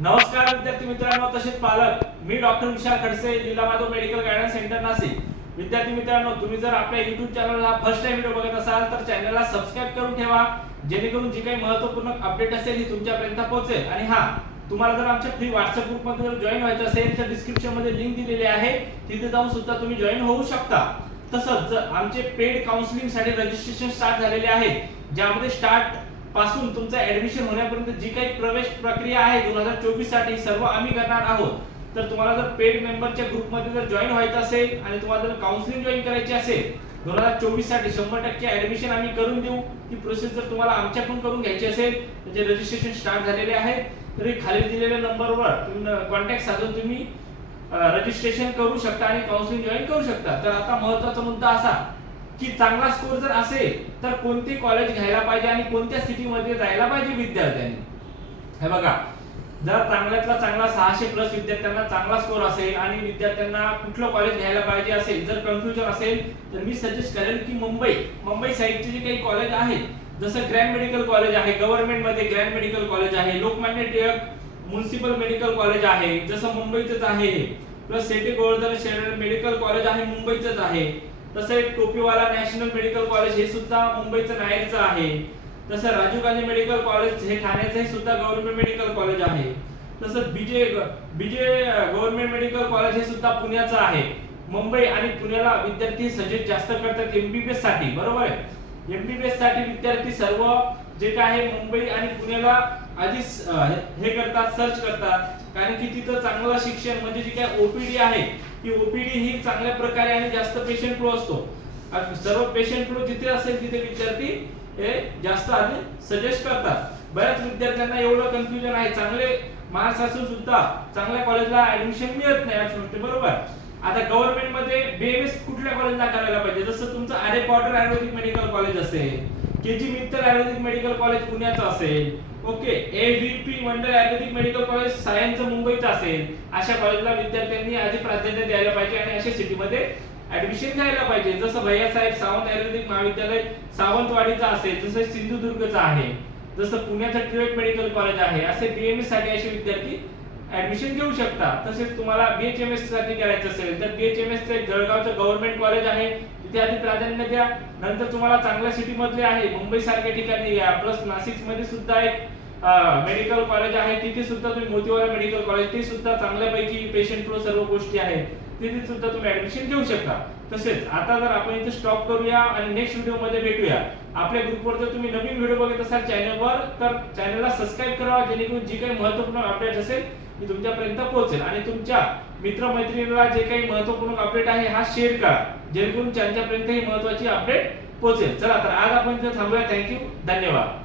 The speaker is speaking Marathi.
नमस्कार विद्यार्थी मित्रांनो तसेच पालक मी डॉक्टर विशाल खडसे जिल्हा Madhav medical guidance centre Nashik. विद्यार्थी मित्रांनो तुम्ही जर आपल्या युट्यूब चॅनलला फर्स्ट टाइम व्हिडिओ बघत असाल तर चॅनलला सबस्क्राईब करून ठेवा. जेणेकरून जी काही महत्त्वपूर्ण अपडेट असेल ही तुमच्यापर्यंत पोहोचेल. आणि हा तुम्हाला जर आमच्या फ्री व्हॉट्सअप ग्रुपमध्ये जर जॉईन व्हायचं असेल तर डिस्क्रिप्शनमध्ये लिंक दिलेली आहे. तिथे जाऊन सुद्धा तुम्ही जॉईन होऊ शकता. तसंच जर आमचे पेड काउन्सिलिंगसाठी रजिस्ट्रेशन स्टार्ट झालेले आहे. ज्यामध्ये स्टार्ट पासून तुमचं ऍडमिशन होण्यापर्यंत जी काही प्रवेश प्रक्रिया आहे दोन हजार चोवीससाठी सर्व आम्ही करणार आहोत. तर तुम्हाला जर पेड मेंबरच्या ग्रुपमध्ये जर जॉईन व्हायचं असेल आणि तुम्हाला जर काउन्सिलिंग जॉईन करायची असेल दोन हजार चोवीससाठी शंभर टक्के ऍडमिशन आम्ही करून देऊ. ती प्रोसेस जर तुम्हाला आमच्याकडून करून घ्यायची असेल त्याचे रजिस्ट्रेशन स्टार्ट झालेले आहे. तरी खाली दिलेल्या नंबरवर तुम्ही कॉन्टॅक्ट साधून तुम्ही रजिस्ट्रेशन करू शकता आणि काउन्सिलिंग जॉईन करू शकता. तर आता महत्त्वाचा मुद्दा असा की चांगला स्कोर जर असेल तर कोणते कॉलेज घ्यायला पाहिजे आणि कोणत्या सिटीमध्ये जायला पाहिजे विद्यार्थ्यांनी? हे बघा जर चांगल्यातला चांगला सहाशे प्लस विद्यार्थ्यांना चांगला स्कोर असेल आणि विद्यार्थ्यांना कुठलं कॉलेज घ्यायला पाहिजे असेल जर कन्फ्युजन असेल तर मी सजेस्ट करेल की मुंबई. मुंबई साईडचे जे काही कॉलेज आहेत जसं ग्रँड मेडिकल कॉलेज आहे गव्हर्नमेंटमध्ये ग्रँड मेडिकल कॉलेज आहे Lokmanya Tilak municipal medical college आहे जसं मुंबईचंच आहे प्लस सिटी गोवर्धन शहर मेडिकल कॉलेज आहे मुंबईचंच आहे. तसं एक टोपीवाला नॅशनल मेडिकल कॉलेज हे सुद्धा मुंबईचं नायरचं आहे. तसं राजीव गांधी मेडिकल कॉलेज हे ठाण्याचं हे सुद्धा गव्हर्नमेंट मेडिकल कॉलेज आहे. तसंच BJ BJ government medical college हे सुद्धा पुण्याचं आहे. मुंबई आणि पुण्याला विद्यार्थी सजेस्ट जास्त करतात एमबीबीएससाठी बरोबर आहे? एमबीबीएससाठी विद्यार्थी सर्व जे काय आहे मुंबई आणि पुण्याला आधीच हे करतात सर्च करतात. कारण की तिथं चांगलं शिक्षण म्हणजे जी काय ओपीडी आहे ती ओपीडी ही चांगल्या प्रकारे आणि जास्त पेशंट फ्लो असतो. सर्व पेशंट फ्लो जिथे असेल तिथे विद्यार्थी हे जास्त आधी सजेस्ट करतात. बऱ्याच विद्यार्थ्यांना एवढं कन्फ्युजन आहे. चांगले मार्क्स असून सुद्धा चांगल्या कॉलेजला ऍडमिशन मिळत नाही बरोबर? आता गव्हर्नमेंटमध्ये बीएमएस कुठल्या कॉलेजला करायला पाहिजे? जसं तुमचं R A Podar ayurvedic medical college असेल के जी मित्तर आयुर्वेदिक मेडिकल कॉलेज पुण्याचं असेल. ओके एव्हीपी मंडळ आयुर्वेदिक मेडिकल कॉलेज सायन्सचं मुंबईचं असेल. अशा कॉलेजला विद्यार्थ्यांनी आधी प्राधान्य द्यायला पाहिजे आणि अशा सिटीमध्ये ऍडमिशन घ्यायला पाहिजे. जसं भैया साहेब सावंत आयुर्वेदिक महाविद्यालय सावंतवाडीचं असेल जसं सिंधुदुर्गचं आहे जसं पुण्याचं टिळक मेडिकल कॉलेज आहे असे बीएमएससाठी असे विद्यार्थी ऍडमिशन घेऊ शकता. तसेच तुम्हाला बीएचएमएससाठी करायचं असेल तर बीएचएमएस चे जळगावचं गव्हर्नमेंट कॉलेज आहे. तिथे आधी प्राधान्य द्या. नंतर तुम्हाला चांगल्या सिटी मधले आहे. मुंबई सारख्या ठिकाणी या प्लस नाशिकमध्ये सुद्धा एक मेडिकल कॉलेज आहे. तिथे सुद्धा तुम्ही मोतीवाला मेडिकल कॉलेज ते सुद्धा चांगल्यापैकी पेशंट फ्लो सर्व गोष्टी आहेत. तिथे सुद्धा तुम्ही ऍडमिशन घेऊ शकता. तसेच आता जर आपण इथे स्टॉप करूया आणि नेक्स्ट व्हिडिओमध्ये भेटूया. आपल्या ग्रुपवर जर तुम्ही नवीन व्हिडिओ बघत असाल चॅनलवर तर चॅनलला सबस्क्राईब करावा जेणेकरून जी काही महत्त्वपूर्ण अपडेट असेल ती तुमच्यापर्यंत पोहोचेल. आणि तुमच्या मित्रमैत्रिणीला जे काही महत्त्वपूर्ण अपडेट आहे हा शेअर करा. जेणेकरून त्यांच्यापर्यंत ही महत्वाची अपडेट पोहोचेल. चला तर आज आपण इथे थांबूया. थँक्यू धन्यवाद.